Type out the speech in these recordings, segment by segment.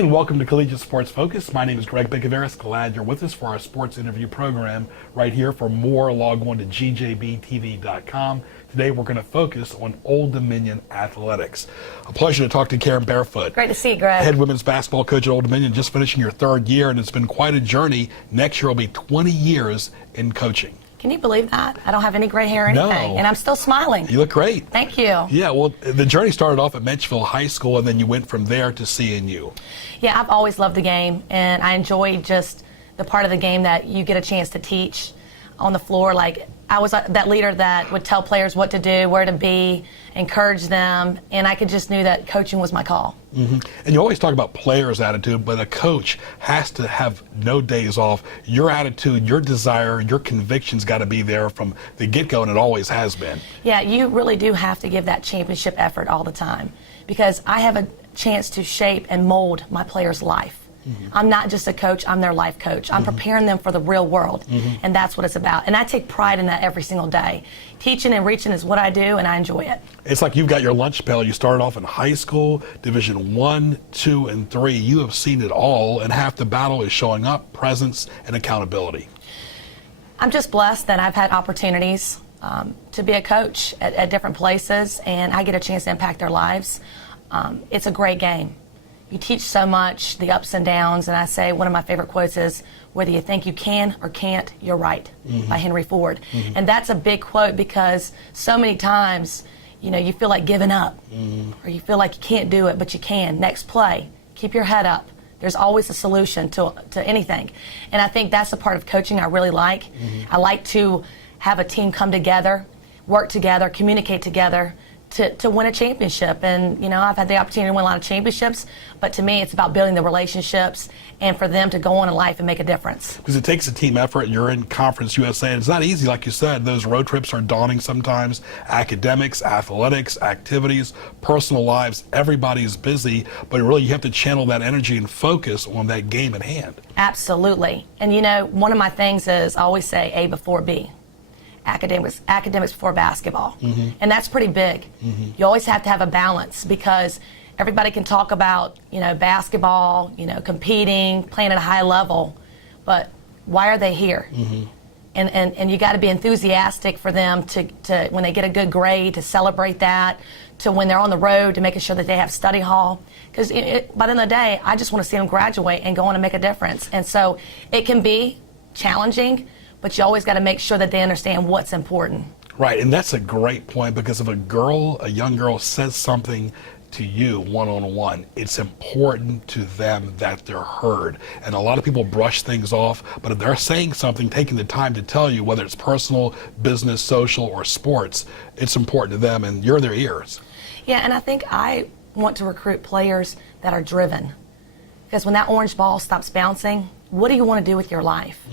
And welcome to Collegiate Sports Focus. My name is Greg Bicouvaris. Glad you're with us for our sports interview program right here. For more, log on to gjbtv.com. Today we're going to focus on Old Dominion athletics. A pleasure to talk to Karen Barefoot. Great to see you, Greg. Head women's basketball coach at Old Dominion, just finishing your third year, and it's been quite a journey. Next year will be 20 years in coaching. Can you believe that? I don't have any gray hair or anything, and I'm still smiling. You look great. Thank you. Yeah, well, the journey started off at Menchville High School, and then you went from there to CNU. Yeah, I've always loved the game, and I enjoy just the part of the game that you get a chance to teach on the floor. Like, I was that leader that would tell players what to do, where to be, encourage them, and I just knew that coaching was my call. Mm-hmm. And you always talk about players' attitude, but a coach has to have no days off. Your attitude, your desire, your conviction's got to be there from the get-go, and it always has been. Yeah, you really do have to give that championship effort all the time, because I have a chance to shape and mold my players' life. Mm-hmm. I'm not just a coach, I'm their life coach. I'm preparing them for the real world, and that's what it's about. And I take pride in that every single day. Teaching and reaching is what I do, and I enjoy it. It's like you've got your lunch pail. You started off in high school, Division 1, 2, and 3. You have seen it all, and half the battle is showing up, presence, and accountability. I'm just blessed that I've had opportunities to be a coach at different places, and I get a chance to impact their lives. It's a great game. You teach so much, the ups and downs, and I say one of my favorite quotes is, whether you think you can or can't, you're right, by Henry Ford. And that's a big quote, because so many times, you know, you feel like giving up, or you feel like you can't do it, but you can. Next play, keep your head up. There's always a solution to anything. And I think that's the part of coaching I really like. I like to have a team come together, work together, communicate together, to win a championship. And, you know, I've had the opportunity to win a lot of championships, but to me it's about building the relationships and for them to go on in life and make a difference. Because it takes a team effort. You're in Conference USA, and it's not easy, like you said. Those road trips are daunting sometimes. Academics, athletics, activities, personal lives, everybody's busy, but really you have to channel that energy and focus on that game at hand. Absolutely. And, you know, one of my things is I always say A before B. Academics before basketball. And that's pretty big. You always have to have a balance, because everybody can talk about, you know, basketball, you know, competing, playing at a high level, but why are they here? And you got to be enthusiastic for them to when they get a good grade, to celebrate that, to when they're on the road, to making sure that they have study hall. Because by the end of the day, I just want to see them graduate and go on and make a difference. And so it can be challenging, but you always got to make sure that they understand what's important. Right, and that's a great point, because if a young girl says something to you one-on-one, it's important to them that they're heard. And a lot of people brush things off, but if they're saying something, taking the time to tell you, whether it's personal, business, social, or sports, it's important to them, and you're their ears. Yeah, and I think I want to recruit players that are driven. Because when that orange ball stops bouncing, what do you want to do with your life?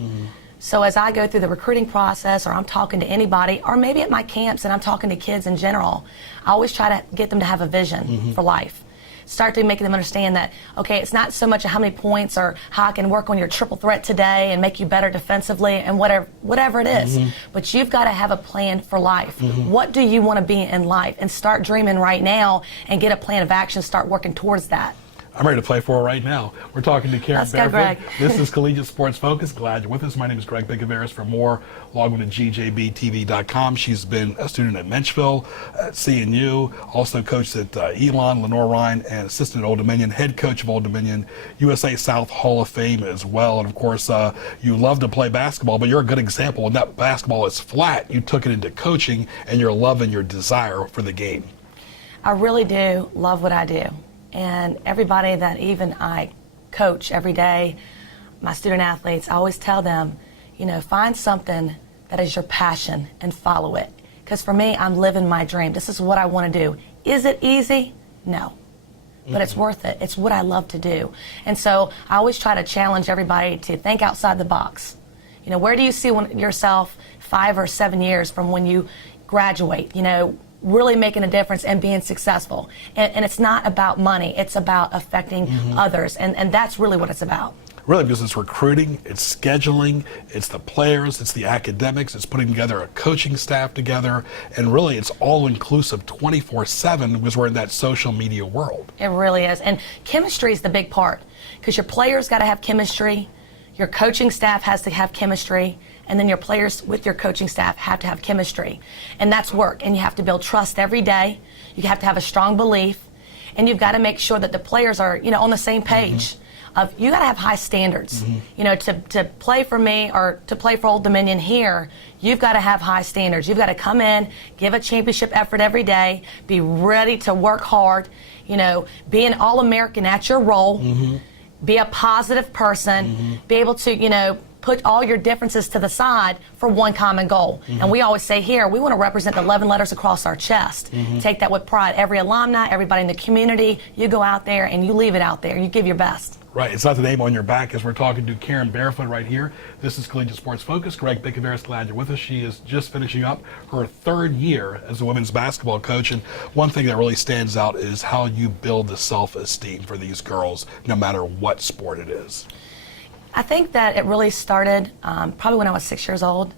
So as I go through the recruiting process, or I'm talking to anybody, or maybe at my camps and I'm talking to kids in general, I always try to get them to have a vision for life. Start to making them understand that, okay, it's not so much how many points or how I can work on your triple threat today and make you better defensively and whatever it is, but you've got to have a plan for life. What do you want to be in life? And start dreaming right now and get a plan of action, start working towards that. I'm ready to play for it right now. We're talking to Karen Barefoot. Greg. This is Collegiate Sports Focus. Glad you're with us. My name is Greg Bicouvaris. For more, log on to gjbtv.com. She's been a student at Menchville, at CNU, also coached at Elon, Lenore-Rhine, and assistant at Old Dominion, head coach of Old Dominion, USA South Hall of Fame as well. And of course, you love to play basketball, but you're a good example. When that basketball is flat, you took it into coaching, and your love and your desire for the game. I really do love what I do. And everybody that even I coach every day, my student athletes, I always tell them, you know, find something that is your passion and follow it. Because for me, I'm living my dream. This is what I want to do. Is it easy? No. But it's worth it. It's what I love to do. And so I always try to challenge everybody to think outside the box. You know, where do you see yourself 5 or 7 years from when you graduate? You know, really making a difference and being successful. And it's not about money, it's about affecting others, and that's really what it's about. really, because it's recruiting, it's scheduling, it's the players, it's the academics, it's putting together a coaching staff together, and really it's all inclusive 24/7 because we're in that social media world. It really is. And chemistry is the big part, because your players got to have chemistry, your coaching staff has to have chemistry, and then your players with your coaching staff have to have chemistry. And that's work. And you have to build trust every day. You have to have a strong belief. And you've got to make sure that the players are, on the same page. You got to have high standards. To play for me or to play for Old Dominion here, you've got to have high standards. You've got to come in, give a championship effort every day, be ready to work hard, be an All-American at your role, be a positive person, be able to, put all your differences to the side for one common goal. And we always say here, we want to represent the 11 letters across our chest. Take that with pride. Every alumni, everybody in the community, you go out there and you leave it out there. You give your best. Right. It's not the name on your back, as we're talking to Karen Barefoot right here. This is Collegiate Sports Focus. Greg Bicouvaris, glad you're with us. She is just finishing up her 3rd year as a women's basketball coach. And one thing that really stands out is how you build the self-esteem for these girls, no matter what sport it is. I think that it really started probably when I was 6 years old.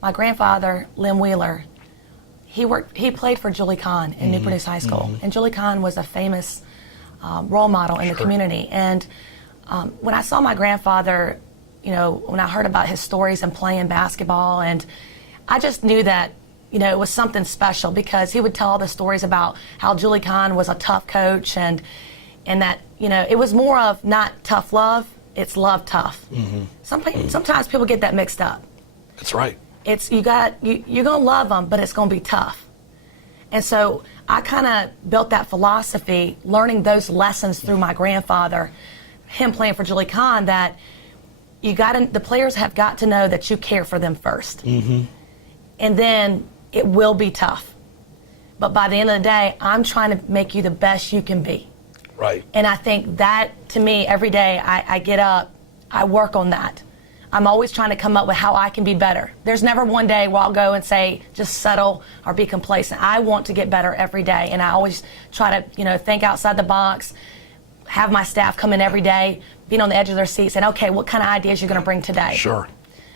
My grandfather, Lynn Wheeler, he played for Julie Kahn in Newport High School. And Julie Kahn was a famous role model in the community. And when I saw my grandfather, when I heard about his stories and playing basketball, and I just knew that, it was something special, because he would tell all the stories about how Julie Kahn was a tough coach, and that, it was more of not tough love, it's love tough. Sometimes people get that mixed up. That's right. It's you're gonna love them, but it's gonna be tough. And so I kind of built that philosophy, learning those lessons through my grandfather, him playing for Julie Kahn, that the players have got to know that you care for them first. And then it will be tough. But by the end of the day, I'm trying to make you the best you can be. Right. And I think that, to me, every day I get up, I work on that. I'm always trying to come up with how I can be better. There's never one day where I'll go and say, just settle or be complacent. I want to get better every day. And I always try to, think outside the box, have my staff come in every day, being on the edge of their seats, and, okay, what kind of ideas you're going to bring today? Sure.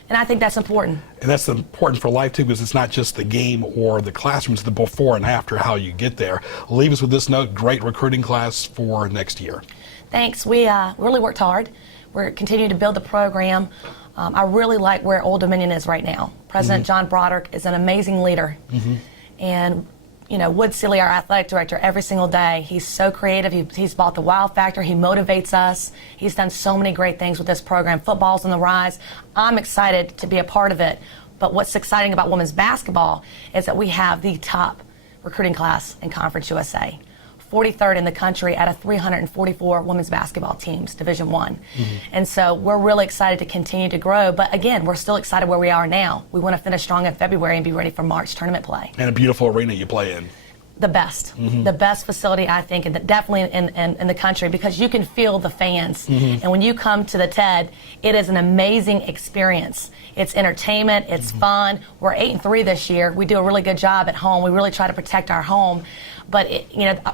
And I think that's important. And that's important for life, too, because it's not just the game or the classroom, it's the before and after, how you get there. Leave us with this note: great recruiting class for next year. Thanks. We really worked hard. We're continuing to build the program. I really like where Old Dominion is right now. President John Broderick is an amazing leader. And Wood Seeley, our athletic director, every single day, he's so creative. He's bought the wow factor. He motivates us. He's done so many great things with this program. Football's on the rise. I'm excited to be a part of it. But what's exciting about women's basketball is that we have the top recruiting class in Conference USA. 43rd in the country out of 344 women's basketball teams, Division I. And so we're really excited to continue to grow. But again, we're still excited where we are now. We want to finish strong in February and be ready for March tournament play. And a beautiful arena you play in. The best. The best facility, I think, and definitely in the country, because you can feel the fans. And when you come to the TED, it is an amazing experience. It's entertainment. It's fun. We're 8-3 this year. We do a really good job at home. We really try to protect our home. But,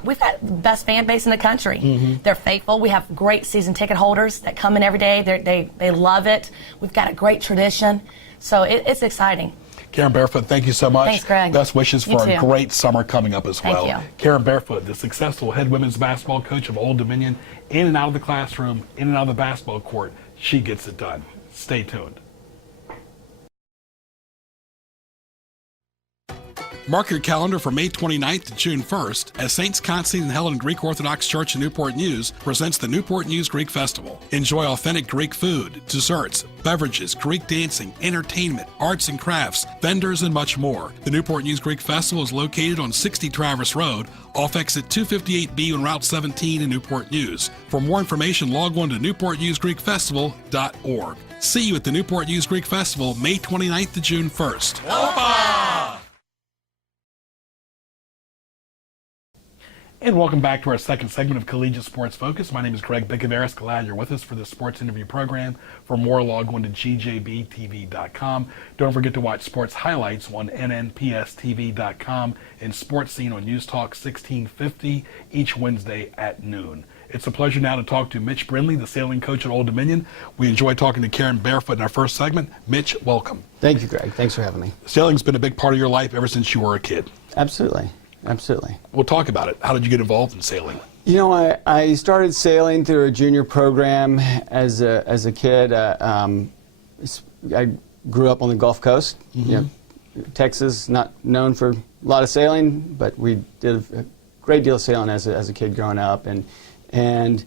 we've got the best fan base in the country. They're faithful. We have great season ticket holders that come in every day. They love it. We've got a great tradition. So it's exciting. Karen Barefoot, thank you so much. Thanks, Greg. Best wishes for a great summer coming up as well. Thank you. Karen Barefoot, the successful head women's basketball coach of Old Dominion, in and out of the classroom, in and out of the basketball court. She gets it done. Stay tuned. Mark your calendar for May 29th to June 1st as Saints Constantine and Helen Greek Orthodox Church in Newport News presents the Newport News Greek Festival. Enjoy authentic Greek food, desserts, beverages, Greek dancing, entertainment, arts and crafts, vendors, and much more. The Newport News Greek Festival is located on 60 Traverse Road, off exit 258B on Route 17 in Newport News. For more information, log on to newportnewsgreekfestival.org. See you at the Newport News Greek Festival, May 29th to June 1st. Opa! And welcome back to our second segment of Collegiate Sports Focus. My name is Greg Bicouvaris. Glad you're with us for this sports interview program. For more, log on to gjbtv.com. Don't forget to watch sports highlights on nnpstv.com and Sports Scene on News Talk 1650 each Wednesday at noon. It's a pleasure now to talk to Mitch Brindley, the sailing coach at Old Dominion. We enjoyed talking to Karen Barefoot in our first segment. Mitch, welcome. Thank you, Greg. Thanks for having me. Sailing's been a big part of your life ever since you were a kid. Absolutely. Absolutely. We'll talk about it. How did you get involved in sailing? You know, I started sailing through a junior program as a kid. I grew up on the Gulf Coast. You know, Texas, not known for a lot of sailing, but we did a great deal of sailing as a kid growing up. And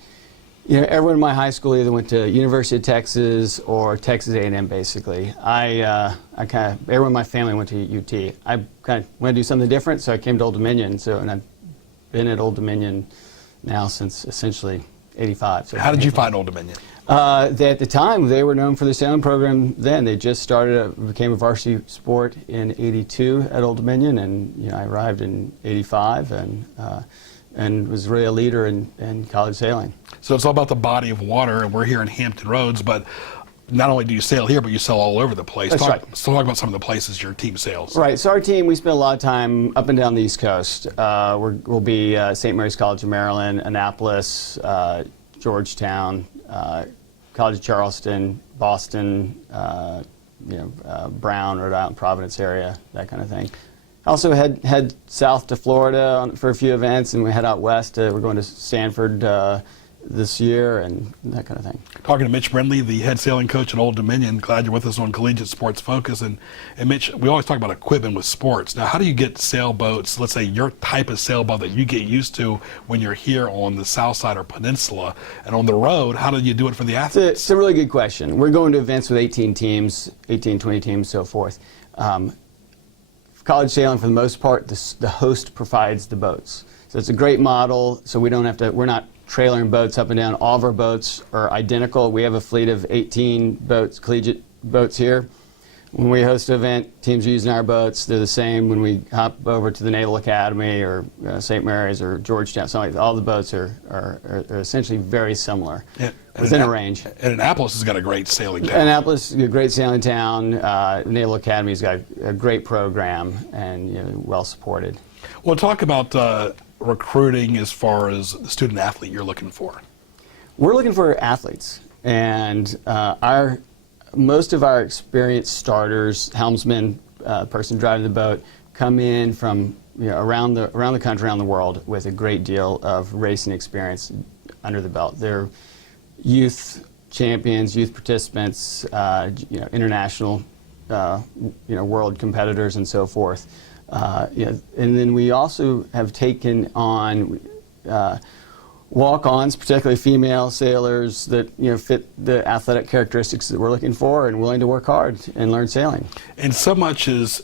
you know, everyone in my high school either went to University of Texas or Texas A&M, basically. Everyone in my family went to UT. I kind of want to do something different, so I came to Old Dominion. And I've been at Old Dominion now since essentially '85. So how did you find Old Dominion? At the time, they were known for the sailing program then. They just became a varsity sport in '82 at Old Dominion, and you know, I arrived in '85 and was really a leader in college sailing. So it's all about the body of water, and we're here in Hampton Roads, but not only do you sail here, but you sail all over the place. That's right. So talk about some of the places your team sails. Right. So our team, we spend a lot of time up and down the East Coast. We'll be St. Mary's College of Maryland, Annapolis, Georgetown, College of Charleston, Boston, Brown, Rhode Island, Providence area, that kind of thing. Also head south to Florida for a few events, and we head out west. We're going to Stanford this year and that kind of thing. Talking to Mitch Brindley, the head sailing coach at Old Dominion. Glad you're with us on Collegiate Sports Focus. And Mitch, we always talk about equipment with sports. Now, how do you get sailboats, let's say your type of sailboat that you get used to when you're here on the south side or peninsula, and on the road, how do you do it for the athletes? It's a really good question. We're going to events with 18 teams, 18, 20 teams, so forth. College sailing, for the most part, the host provides the boats. So it's a great model, so we're not trailering boats up and down. All of our boats are identical. We have a fleet of 18 boats, collegiate boats here. When we host an event, teams are using our boats. They're the same when we hop over to the Naval Academy or St. Mary's or Georgetown. All the boats are essentially very similar, within a range. And Annapolis has got a great sailing town. Annapolis is a great sailing town. Naval Academy's got a great program and well supported. Well, talk about recruiting as far as the student athlete you're looking for. We're looking for athletes, and most of our experienced starters, helmsmen, person driving the boat, come in from around the country, around the world, with a great deal of racing experience under the belt. They're youth champions, youth participants, international, world competitors, and so forth. And then we also have taken on walk-ons, particularly female sailors that fit the athletic characteristics that we're looking for and willing to work hard and learn sailing. And so much is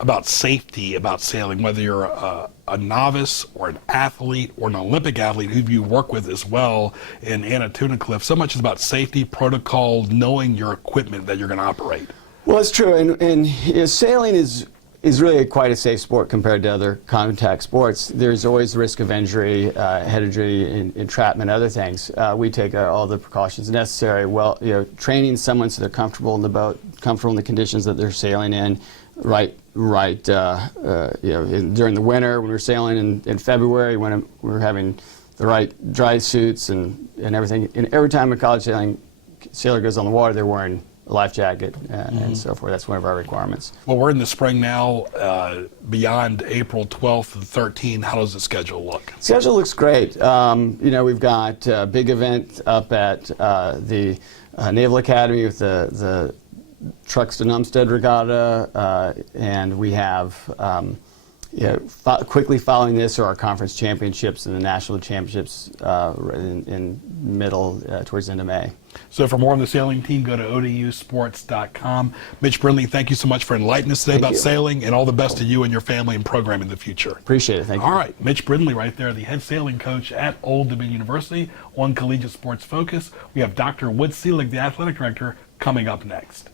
about safety about sailing, whether you're a novice or an athlete or an Olympic athlete who you work with as well in Anna Tunnicliffe. So much is about safety, protocol, knowing your equipment that you're going to operate. Well, it's true, and sailing is really quite a safe sport compared to other contact sports. There's always the risk of injury, head injury, entrapment, other things. We take all the precautions necessary. Well, training someone so they're comfortable in the boat, comfortable in the conditions that they're sailing in. During the winter when we're sailing in February, when we're having the right dry suits and everything. And every time a college sailor goes on the water, they're wearing a life jacket and so forth. That's one of our requirements. Well, we're in the spring now, beyond April 12th and 13th. How does the schedule look? Schedule looks great. We've got a big event up at the Naval Academy with the Truxton Umstead Regatta, and we have quickly following this are our conference championships and the national championships in middle towards the end of May. So for more on the sailing team, go to odusports.com. Mitch Brindley, thank you so much for enlightening us today about sailing, and all the best to you and your family and program in the future. Appreciate it. Thank you. All right, Mitch Brindley right there, the head sailing coach at Old Dominion University on Collegiate Sports Focus. We have Dr. Wood Seelig, the athletic director, coming up next.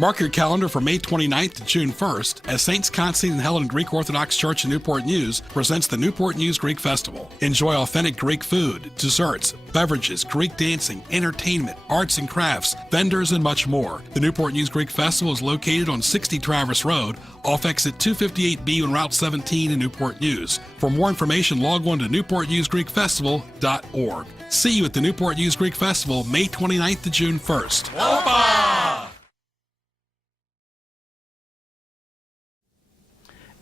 Mark your calendar for May 29th to June 1st as Saints Constantine and Helen Greek Orthodox Church in Newport News presents the Newport News Greek Festival. Enjoy authentic Greek food, desserts, beverages, Greek dancing, entertainment, arts and crafts, vendors, and much more. The Newport News Greek Festival is located on 60 Traverse Road, off exit 258B on Route 17 in Newport News. For more information, log on to newportnewsgreekfestival.org. See you at the Newport News Greek Festival, May 29th to June 1st. Opa!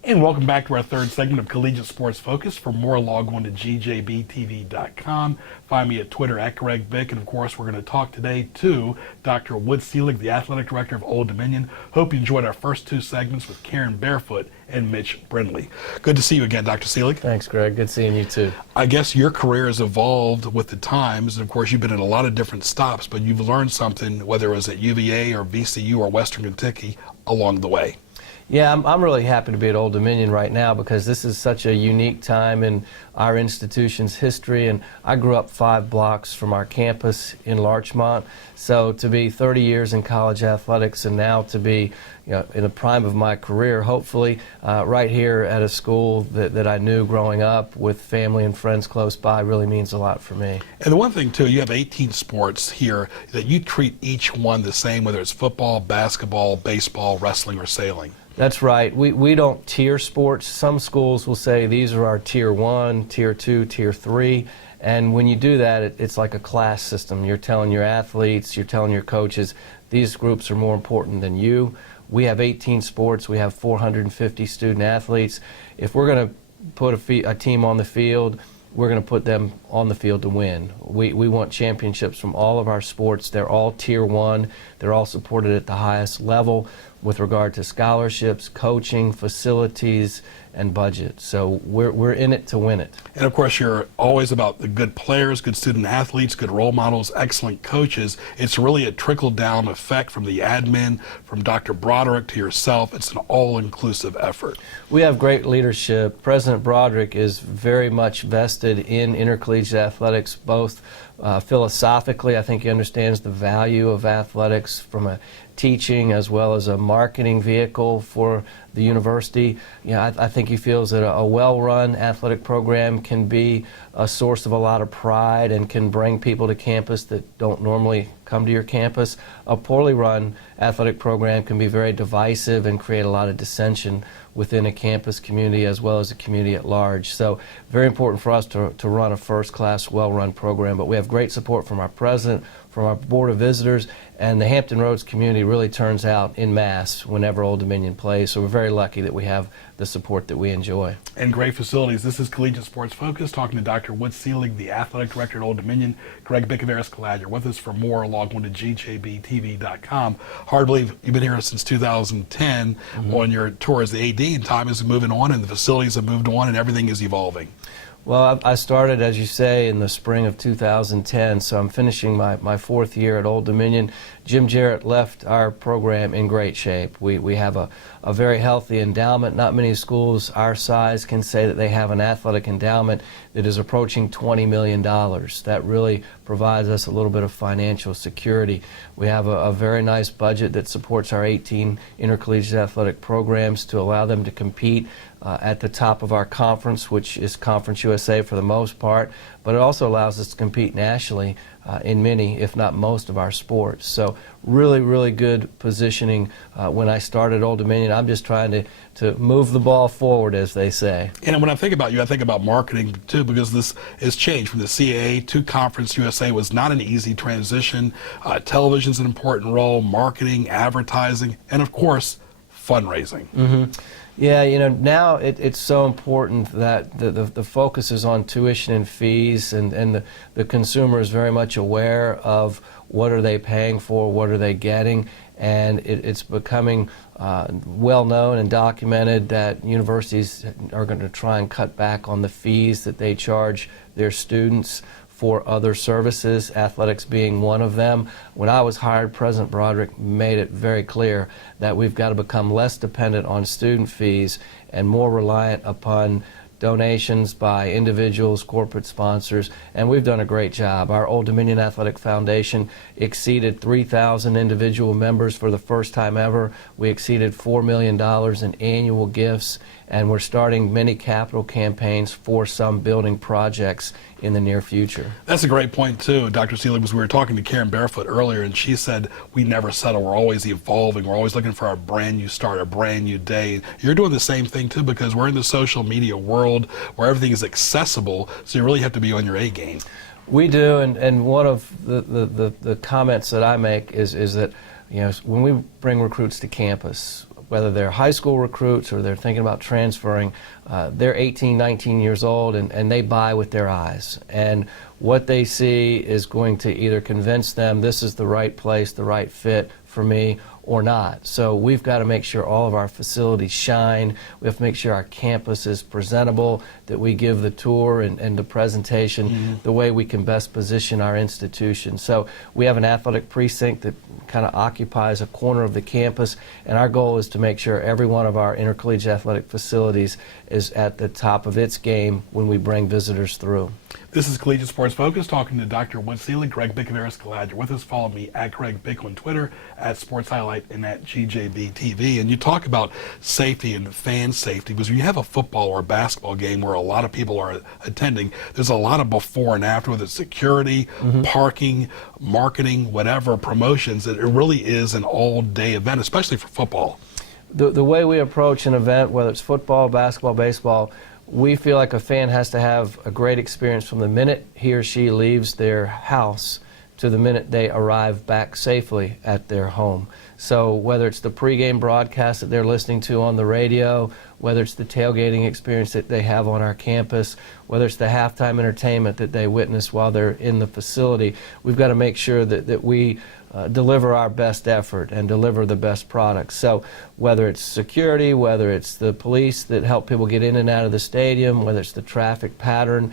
And welcome back to our third segment of Collegiate Sports Focus. For more, log on to gjbtv.com. Find me at Twitter at Greg Bick. And of course, we're going to talk today to Dr. Wood Seelig, the Athletic Director of Old Dominion. Hope you enjoyed our first two segments with Karen Barefoot and Mitch Brindley. Good to see you again, Dr. Seelig. Thanks, Greg. Good seeing you too. I guess your career has evolved with the times. And of course, you've been at a lot of different stops, but you've learned something, whether it was at UVA or VCU or Western Kentucky, along the way. Yeah, I'm really happy to be at Old Dominion right now because this is such a unique time in our institution's history, and I grew up 5 blocks from our campus in Larchmont. So to be 30 years in college athletics and now to be in the prime of my career, hopefully, right here at a school that I knew growing up with family and friends close by really means a lot for me. And the one thing, too, you have 18 sports here that you treat each one the same, whether it's football, basketball, baseball, wrestling, or sailing. That's right. We don't tier sports. Some schools will say these are our tier 1, tier 2, tier 3. And when you do that, it's like a class system. You're telling your athletes, you're telling your coaches, these groups are more important than you. We have 18 sports. We have 450 student athletes. If we're going to put a team on the field, we're going to put them on the field to win. We want championships from all of our sports. They're all tier 1. They're all supported at the highest level with regard to scholarships, coaching, facilities, and budget. So we're in it to win it. And of course, you're always about the good players, good student athletes, good role models, excellent coaches. It's really a trickle-down effect from the admin, from Dr. Broderick to yourself. It's an all-inclusive effort. We have great leadership. President Broderick is very much vested in intercollegiate athletics, both philosophically. I think he understands the value of athletics from a teaching as well as a marketing vehicle for the university. I think he feels that a well-run athletic program can be a source of a lot of pride and can bring people to campus that don't normally come to your campus. A poorly run athletic program can be very divisive and create a lot of dissension within a campus community as well as the community at large. So very important for us to run a first-class, well-run program. But we have great support from our president, from our board of visitors, and the Hampton Roads community really turns out en masse whenever Old Dominion plays. So we're very lucky that we have the support that we enjoy. And great facilities. This is Collegiate Sports Focus, talking to Dr. Wood Seelig, the Athletic Director at Old Dominion. Greg Bicouvaris, glad you're with us. For more, log on to gjbtv.com. Hard to believe you've been here since 2010 on your tour as the AD, and time is moving on, and the facilities have moved on, and everything is evolving. Well, I started, as you say, in the spring of 2010, so I'm finishing my 4th year at Old Dominion. Jim Jarrett left our program in great shape. We have a very healthy endowment. Not many schools our size can say that they have an athletic endowment that is approaching $20 million. That really provides us a little bit of financial security. We have a very nice budget that supports our 18 intercollegiate athletic programs to allow them to compete at the top of our conference, which is Conference USA for the most part, but it also allows us to compete nationally in many, if not most, of our sports. So really, really good positioning. When I started Old Dominion, I'm just trying to move the ball forward, as they say. And when I think about you, I think about marketing, too, because this has changed from the CAA to Conference USA. Was not an easy transition. Television's an important role, marketing, advertising, and, of course, fundraising. Yeah, now it's so important that the focus is on tuition and fees, and the consumer is very much aware of what are they paying for, what are they getting, and it's becoming well known and documented that universities are going to try and cut back on the fees that they charge their students for other services, athletics being one of them. When I was hired, President Broderick made it very clear that we've got to become less dependent on student fees and more reliant upon donations by individuals, corporate sponsors, and we've done a great job. Our Old Dominion Athletic Foundation exceeded 3,000 individual members for the first time ever. We exceeded $4 million in annual gifts, and we're starting many capital campaigns for some building projects in the near future. That's a great point too, Dr. Seelig, because we were talking to Karen Barefoot earlier, and she said we never settle. We're always evolving. We're always looking for a brand new start, a brand new day. You're doing the same thing too, because we're in the social media world where everything is accessible, so you really have to be on your A game. We do, and one of the comments that I make is that, you know, when we bring recruits to campus, whether they're high school recruits or they're thinking about transferring, they're 18, 19 years old, and they buy with their eyes. And what they see is going to either convince them this is the right place, the right fit for me, or not. So we've got to make sure all of our facilities shine. We have to make sure our campus is presentable, that we give the tour and the presentation the way we can best position our institution. So we have an athletic precinct that kind of occupies a corner of the campus, and our goal is to make sure every one of our intercollegiate athletic facilities is at the top of its game when we bring visitors through. This is Collegiate Sports Focus, talking to Dr. Wood Seelig, Greg Bicouvaris. Glad you're with us. Follow me at Greg Bick on Twitter, at Sports Highlight, and at GJB TV. And you talk about safety and fan safety, because when you have a football or a basketball game where a lot of people are attending, there's a lot of before and after, whether it's security, parking, marketing, whatever, promotions. It really is an all-day event, especially for football. The way we approach an event, whether it's football, basketball, baseball, we feel like a fan has to have a great experience from the minute he or she leaves their house to the minute they arrive back safely at their home. So whether it's the pregame broadcast that they're listening to on the radio, whether it's the tailgating experience that they have on our campus, whether it's the halftime entertainment that they witness while they're in the facility, we've got to make sure that we deliver our best effort and deliver the best products. So whether it's security, whether it's the police that help people get in and out of the stadium, whether it's the traffic pattern,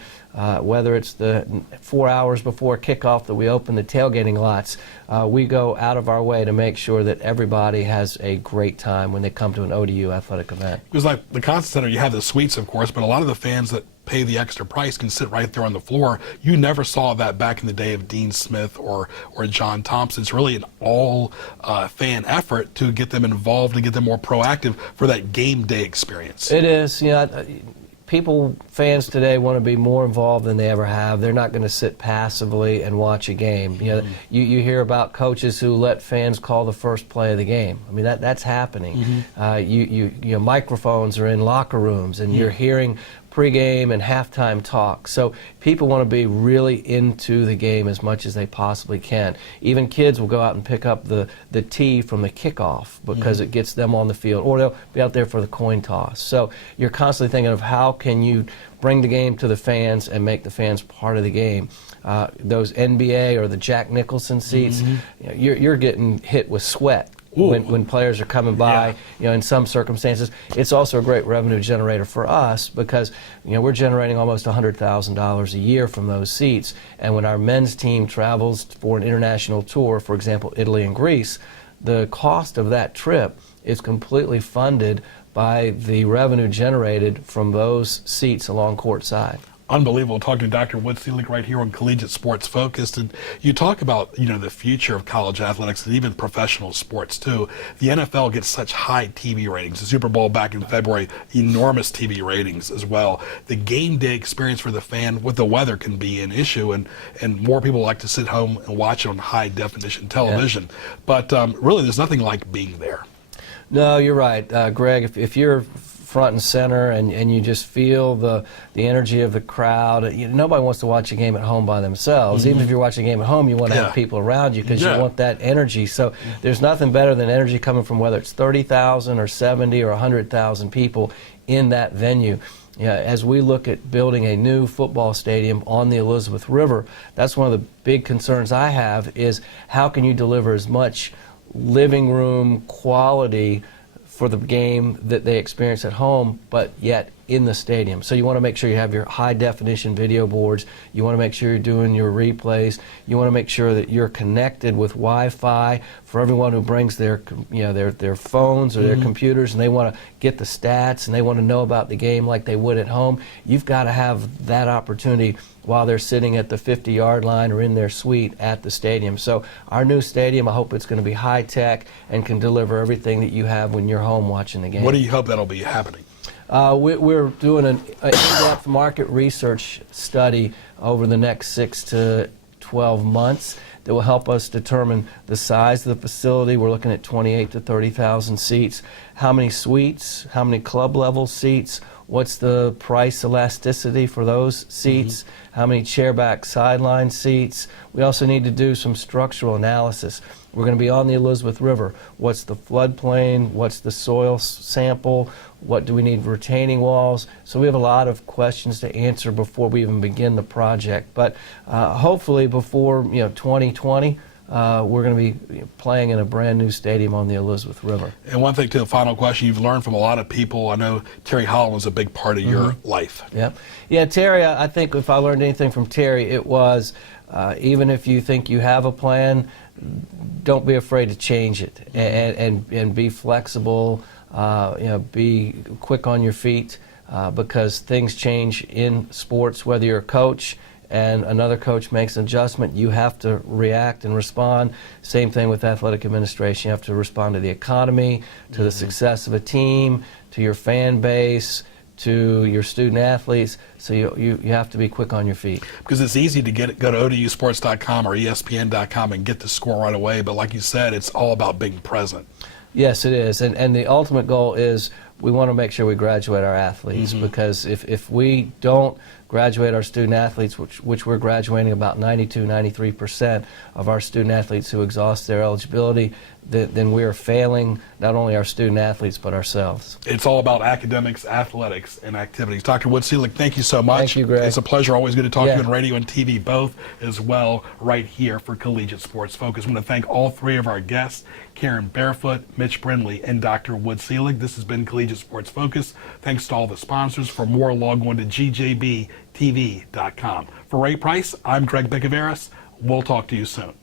whether it's the 4 hours before kickoff that we open the tailgating lots, we go out of our way to make sure that everybody has a great time when they come to an ODU athletic event. Because like the Concert Center, you have the suites, of course, but a lot of the fans that pay the extra price can sit right there on the floor. You never saw that back in the day of Dean Smith or John Thompson. It's really an all fan effort to get them involved and get them more proactive for that game day experience. It is. You know, fans today want to be more involved than they ever have. They're not going to sit passively and watch a game. You know, you hear about coaches who let fans call the first play of the game. I mean, that's happening. You know, microphones are in locker rooms, and you're hearing pregame and halftime talk. So people want to be really into the game as much as they possibly can. Even kids will go out and pick up the tee from the kickoff because it gets them on the field, or they'll be out there for the coin toss. So you're constantly thinking of how can you bring the game to the fans and make the fans part of the game. Those NBA or the Jack Nicholson seats, you know, you're getting hit with sweat when players are coming by. You know, in some circumstances. It's also a great revenue generator for us because, you know, we're generating almost $100,000 a year from those seats. And when our men's team travels for an international tour, for example, Italy and Greece, the cost of that trip is completely funded by the revenue generated from those seats along courtside. Unbelievable. Talking to Dr. Wood Seelig right here on Collegiate Sports Focused. And you talk about, you know, the future of college athletics and even professional sports too. The NFL gets such high TV ratings. The Super Bowl back in February, enormous TV ratings as well. The game day experience for the fan with the weather can be an issue, and more people like to sit home and watch it on high definition television. But really there's nothing like being there. No, you're right, Greg. If you're front and center and you just feel the energy of the crowd, nobody wants to watch a game at home by themselves. Even if you're watching a game at home, you want to have people around you because you want that energy. So there's nothing better than energy coming from whether it's 30,000 or 70 or 100,000 people in that venue. Yeah, as we look at building a new football stadium on the Elizabeth River, that's one of the big concerns I have is how can you deliver as much living room quality for the game that they experience at home, but yet in the stadium. So you want to make sure you have your high definition video boards. You want to make sure you're doing your replays. You want to make sure that you're connected with Wi-Fi for everyone who brings their their phones or their computers, and they want to get the stats and they want to know about the game like they would at home. You've got to have that opportunity while they're sitting at the 50-yard line or in their suite at the stadium. So our new stadium, I hope it's going to be high-tech and can deliver everything that you have when you're home watching the game. What do you hope that'll be happening? We're doing an in-depth market research study over the next 6 to 12 months that will help us determine the size of the facility. We're looking at 28 to 30,000 seats. How many suites, how many club-level seats, what's the price elasticity for those seats, how many chairback sideline seats. We also need to do some structural analysis. We're going to be on the Elizabeth River. What's the floodplain? What's the soil sample? What do we need retaining walls? So we have a lot of questions to answer before we even begin the project. But hopefully before 2020, we're going to be playing in a brand new stadium on the Elizabeth River. And one thing, too, a final question. You've learned from a lot of people. I know Terry Holland was a big part of your life. Yep. Yeah, Terry, I think if I learned anything from Terry, it was even if you think you have a plan, don't be afraid to change it and be flexible, be quick on your feet because things change in sports, whether you're a coach and another coach makes an adjustment, you have to react and respond. Same thing with athletic administration. You have to respond to the economy, to the success of a team, to your fan base, to your student athletes. So you have to be quick on your feet. Because it's easy to go to ODUsports.com or ESPN.com and get the score right away, but like you said, it's all about being present. Yes, it is. And the ultimate goal is we want to make sure we graduate our athletes because if we don't graduate our student athletes, which we're graduating about 92-93% of our student athletes who exhaust their eligibility, then we are failing not only our student athletes but ourselves. It's all about academics, athletics, and activities. Dr. Wood-Seelig, thank you so much. Thank you, Greg. It's a pleasure. Always good to talk to you on radio and TV both as well right here for Collegiate Sports Focus. I want to thank all three of our guests, Karen Barefoot, Mitch Brindley, and Dr. Wood-Seelig. This has been Collegiate Sports Focus. Thanks to all the sponsors. For more, log on to gjbtv.com. For Ray Price, I'm Greg Bicouvaris. We'll talk to you soon.